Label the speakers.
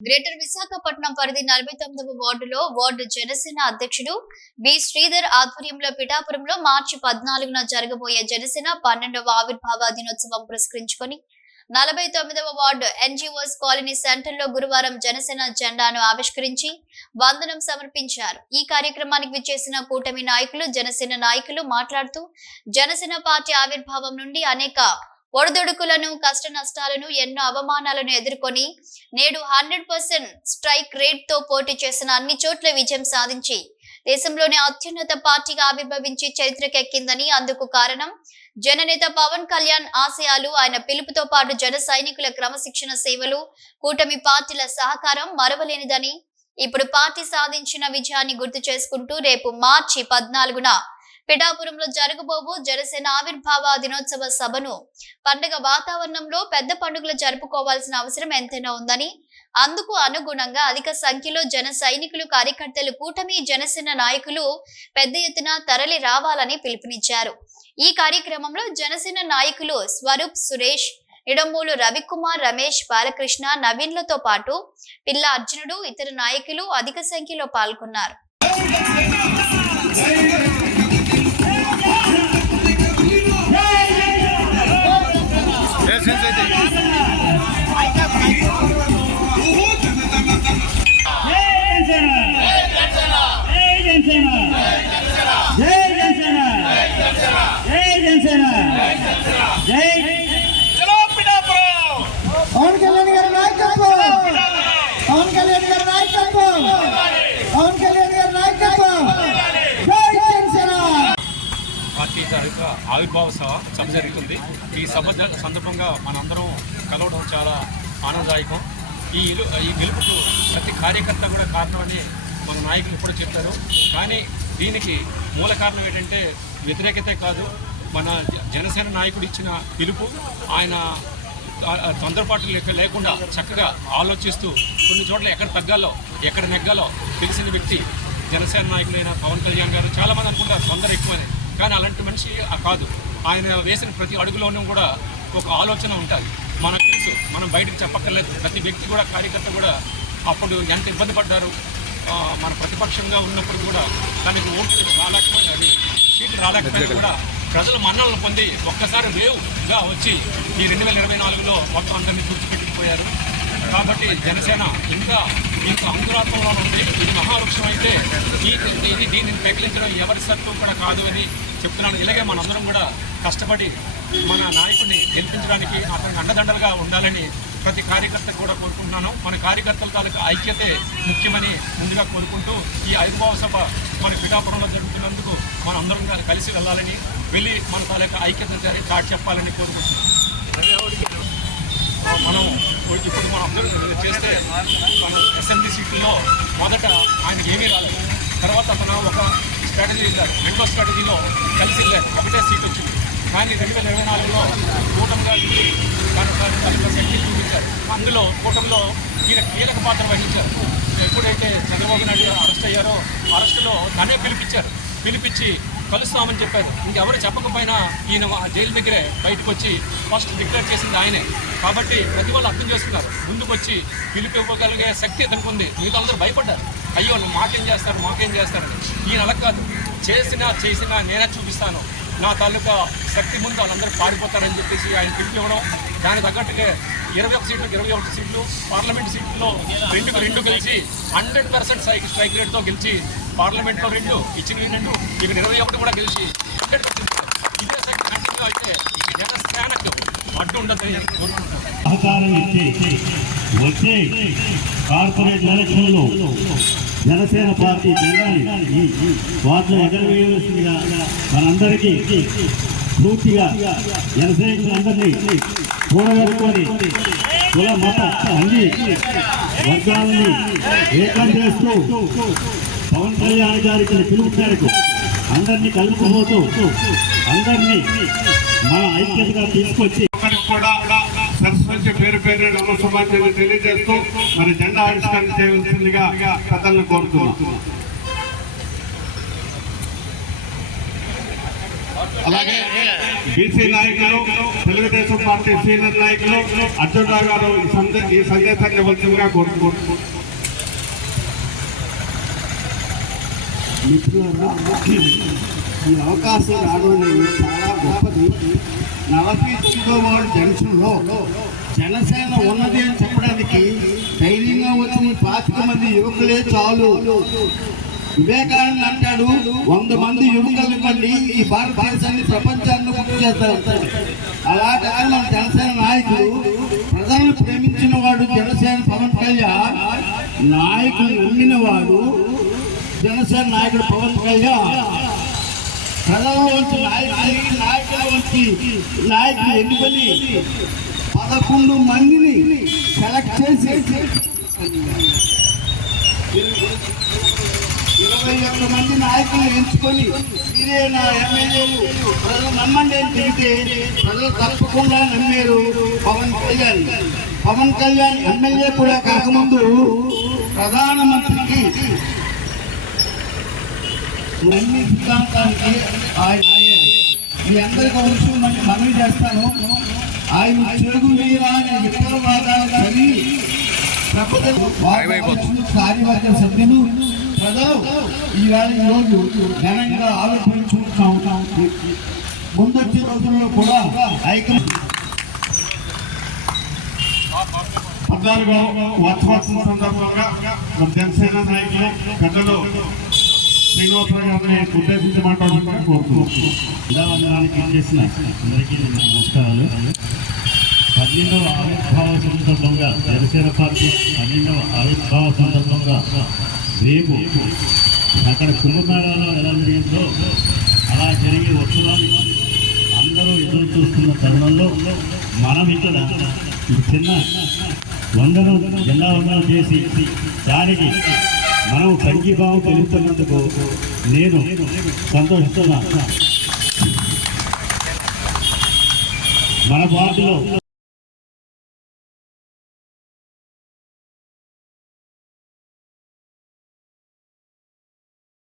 Speaker 1: Greater Visakhapatnam పరిధి నలభై తొమ్మిదవ వార్డులో వార్డు జనసేన అధ్యక్షుడు బి శ్రీధర్ ఆధ్వర్యంలో పిఠాపురంలో మార్చి పద్నాలుగున జరగబోయే జనసేన పన్నెండవ ఆవిర్భావ దినోత్సవం పురస్కరించుకొని నలభై తొమ్మిదవ వార్డు ఎన్జిఓస్ కాలనీ సెంటర్లో గురువారం జనసేన జెండాను ఆవిష్కరించి వందనం సమర్పించారు. ఈ కార్యక్రమానికి విచ్చేసిన కూటమి నాయకులు జనసేన నాయకులు మాట్లాడుతూ జనసేన పార్టీ ఆవిర్భావం నుండి అనేక ఒడిదుడుకులను కష్ట నష్టాలను ఎన్నో అవమానాలను ఎదుర్కొని నేడు హండ్రెడ్ పర్సెంట్ స్ట్రైక్ రేట్తో పోటీ చేసిన అన్ని చోట్ల విజయం సాధించి దేశంలోనే అత్యున్నత పార్టీగా ఆవిర్భవించి చరిత్రకెక్కిందని అందుకు కారణం జననేత పవన్ కళ్యాణ్ ఆశయాలు. ఆయన పిలుపుతో పాటు జన సైనికుల క్రమశిక్షణ సేవలు కూటమి పార్టీల సహకారం మరవలేనిదని. ఇప్పుడు పార్టీ సాధించిన విజయాన్ని గుర్తు చేసుకుంటూ రేపు మార్చి పద్నాలుగున పిఠాపురంలో జరగబోవు జనసేన ఆవిర్భావ దినోత్సవ సభను. పండుగ వాతావరణంలో పెద్ద పండుగలు జరుపుకోవాల్సిన అవసరం ఎంతైనా ఉందని అందుకు అనుగుణంగా అధిక సంఖ్యలో జన సైనికులు కార్యకర్తలు కూటమి జనసేన నాయకులు పెద్ద ఎత్తున తరలి రావాలని పిలుపునిచ్చారు. ఈ కార్యక్రమంలో జనసేన నాయకులు స్వరూప్ సురేష్ ఇడమూలు రవికుమార్ రమేష్ బాలకృష్ణ నవీన్లతో పాటు పిల్ల అర్జునుడు ఇతర నాయకులు అధిక సంఖ్యలో పాల్గొన్నారు.
Speaker 2: డిస్టెన్స్ అయితే ఆవిర్భావ సభ జరుగుతుంది. ఈ సభ సందర్భంగా మనందరం కలవడం చాలా ఆనందదాయకం. ఈ ఈ గెలుపుకు ప్రతి కార్యకర్త కూడా కారణమని మన నాయకులు కూడా చెప్తారు కానీ దీనికి మూల కారణం ఏంటంటే వ్యతిరేకతే కాదు. మన జనసేన నాయకుడు ఇచ్చిన పిలుపు ఆయన తొందరపాటు లేక లేకుండా చక్కగా ఆలోచిస్తూ కొన్ని చోట్ల ఎక్కడ తగ్గాలో ఎక్కడ నెగ్గాలో తెలిసిన వ్యక్తి జనసేన నాయకులైన పవన్ కళ్యాణ్ గారు. చాలామంది అనుకుంటారు తొందర ఎక్కువనే. కానీ అలాంటి మనిషి ఆ కాదు. ఆయన వేసిన ప్రతి అడుగులోనూ కూడా ఒక ఆలోచన ఉంటుంది మనకు తెలుసు మనం బయటకు చెప్పక్కర్లేదు ప్రతి వ్యక్తి కూడా కార్యకర్త కూడా అప్పుడు ఎంత ఇబ్బంది పడ్డారు మన ప్రతిపక్షంగా ఉన్నప్పుడు కూడా. తనకి ఓట్లు రాలేకపోయినా సీట్లు రాలేకపోయినా కూడా ప్రజల మన్నలను పొంది ఒక్కసారి వేవ్గా వచ్చి ఈ రెండు వేల ఇరవై నాలుగులో మొత్తం అందరినీ తుడిచిపెట్టుకుపోయారు కాబట్టి జనసేన ఇంకా ఇంకా అంకురాత్మంలో ఉంది. ఇది మహావృక్షం అయితే ఇది దీనిని పెకిలించడం ఎవరి సత్తు కూడా కాదు అని చెప్తున్నాను. ఇలాగే మనందరం కూడా కష్టపడి మన నాయకుడిని గెలిపించడానికి అతనికి అండదండలుగా ఉండాలని ప్రతి కార్యకర్త కూడా కోరుకుంటున్నాను. మన కార్యకర్తల తాలూకా ఐక్యతే ముఖ్యమని ముందుగా కోరుకుంటూ ఈ ఐదుభావ సభ మన పిఠాపురంలో జరుగుతున్నందుకు మన అందరం కూడా కలిసి వెళ్ళాలని వెళ్ళి మన తాలూకా ఐక్యత చాటి చెప్పాలని కోరుకుంటున్నాను. మనం ఇప్పుడు మనం అబ్జర్వ్ చేస్తే మన అసెంబ్లీ సీట్లో మొదట ఆయనకి ఏమీ రాలేదు. తర్వాత మన ఒక స్ట్రాటజీ వెళ్ళారు రెండో స్ట్రాటజీలో కలిసి వెళ్ళారు. ఒకటే సీట్ వచ్చింది. కానీ రెండు వేల ఇరవై నాలుగులో కూటమిగా వెళ్ళి దాని దాని శక్తి చూపించారు. అందులో కూటమిలో ఈయన కీలక పాత్ర వహించారు. ఎప్పుడైతే చంద్రబాబు నాయుడు అరెస్ట్ అయ్యారో అరెస్టులో తనే పిలిపించారు. పిలిపించి కలుస్తామని చెప్పారు. ఇంకెవరు చెప్పకపోయినా ఈయన ఆ జైలు దగ్గరే బయటకు వచ్చి ఫస్ట్ డిక్లేర్ చేసింది ఆయనే. కాబట్టి ప్రతి వాళ్ళు అర్థం చేసుకున్నారు. ముందుకు వచ్చి పిలుపు ఇవ్వగలిగే శక్తి ఇతనికి ఉంది. మిగతా అందరూ భయపడ్డారు. అయ్యో మాకేం చేస్తారు మాకేం చేస్తారని ఈయన అలా కాదు. చేసినా చేసినా నేనే చూపిస్తాను. నా తాలూకా శక్తి ముందు వాళ్ళందరూ పారిపోతారని చెప్పేసి ఆయన పిలుపు ఇవ్వడం దానికి తగ్గట్టుగా ఇరవై ఒక సీట్లు ఇరవై ఒకటి సీట్లు పార్లమెంట్ సీట్లో రెండుకు రెండు గెలిచి హండ్రెడ్ పర్సెంట్ స్ట్రైక్ స్ట్రైక్ రేట్తో గెలిచి పార్లమెంట్లో రెండు ఇచ్చిన రెండు ఇక్కడ ఇరవై ఒకటి కూడా గెలిచి హండ్రెడ్ పర్సెంట్ ఇదే శక్తి కంటిన్యూ అయితే జనసేనకు అడ్డు ఉండదని కోరుకుంటున్నాను.
Speaker 3: వచ్చే కార్పొరేట్ ఎలక్షన్లో జనసేన పార్టీ జెండాని వాటిలో ఎగరవేయవలసిందిగా మనందరికీ పూర్తిగా జనసైనికులందరినీ కూడగట్టుకొని కుల మత అన్ని వర్గాలని ఏకం చేస్తూ పవన్ కళ్యాణ్ గారికి పిలుపు మేరకు అందరినీ కలుపుకుపోతూ అందరినీ మన ఐక్యతగా తీసుకొచ్చి
Speaker 4: ఒక్కరికి కూడా సరస్వతి పేరు పేరు నమస్సమాచాన్ని తెలియజేస్తూ మరి జెండా ఆవిష్కరణ చేయవలసిందిగా కథలను కోరుతున్నాం. అలాగే బీసీ నాయకులు తెలుగుదేశం పార్టీ సీనియర్ నాయకులు అర్జున్ రావు గారు ఈ సందే ఈ సందేశాన్ని ఇవ్వాల్సిందిగా కోరుకుంటున్నాను.
Speaker 3: మిత్రులారా ఈ అవకాశం రావడం అనేది చాలా గొప్పది. నలభై కిలోమీటర్ జంక్షన్లో జనసేన ఉన్నది అని చెప్పడానికి ధైర్యంగా వచ్చిన పాతిక మంది యువకులే చాలు. వివేకానంద అంటాడు వంద మంది యువకులు ఇవ్వండి ఈ భారతదేశాన్ని ప్రపంచాన్ని గుర్తు చేస్తారు అలాంటి ఆయన జనసేన నాయకులు ప్రజలను ప్రేమించిన వాడు జనసేన పవన్ కళ్యాణ్ నాయకులు నమ్మిన వాడు జనసేన నాయకుడు పవన్ కళ్యాణ్. ప్రజల్లోంచి నాయకులు వచ్చి నాయకులు ఎన్నుకొని పదకొండు మందిని సెలెక్ట్ చేసి ఇరవై ఒక్క మంది నాయకులు ఎంచుకొని మీరే నా ఎమ్మెల్యేలు. ప్రజలు నమ్మండి అని చెబితే ప్రజలు తప్పకుండా నమ్మారు పవన్ కళ్యాణ్. పవన్ కళ్యాణ్ ఎమ్మెల్యే కూడా కాకముందు ప్రధానమంత్రికి అన్ని సిద్ధాంతానికి ఆయన మీ అందరికీ మనం- మనవి చేస్తాను. ఆయన చెడుగు మీరా అనే విప్లవాదాలు చదివి భారతదేశంలో కార్యవర్గ సభ్యులు ప్రజలు ఈవేళ ఈరోజు ఘనంగా ఆవిర్భవించుకుంటా ఉంటాం ముందొచ్చే రోజుల్లో కూడా ఐక్య
Speaker 4: పద్నాలుగో వర్షోత్సవం సందర్భంగా జనసేన నాయకులు పెద్దలు శ్రీనివాసరావు గారిని ఉద్దేశించి మాట్లాడుతున్నారు కోరుతున్నాను
Speaker 3: వందనానికి చేసిన అందరికీ నమస్కారాలు. పన్నెండవ ఆవిర్భావ సందర్భంగా జనసేన పార్టీ పన్నెండవ ఆవిర్భావ సందర్భంగా రేపు అక్కడ కుంభమేళాలో ఎలా జరిగిందో అలా జరిగే ఉత్సవాలు అందరూ ఎదురు చూస్తున్న తరుణంలో మనం ఇక్కడ చిన్న వందనం జిల్లా వందనం చేసి దానికి మనం సంఘీభావం తెలుపుతున్నందుకు నేను సంతోషిస్తున్నాను. మన పార్టీలో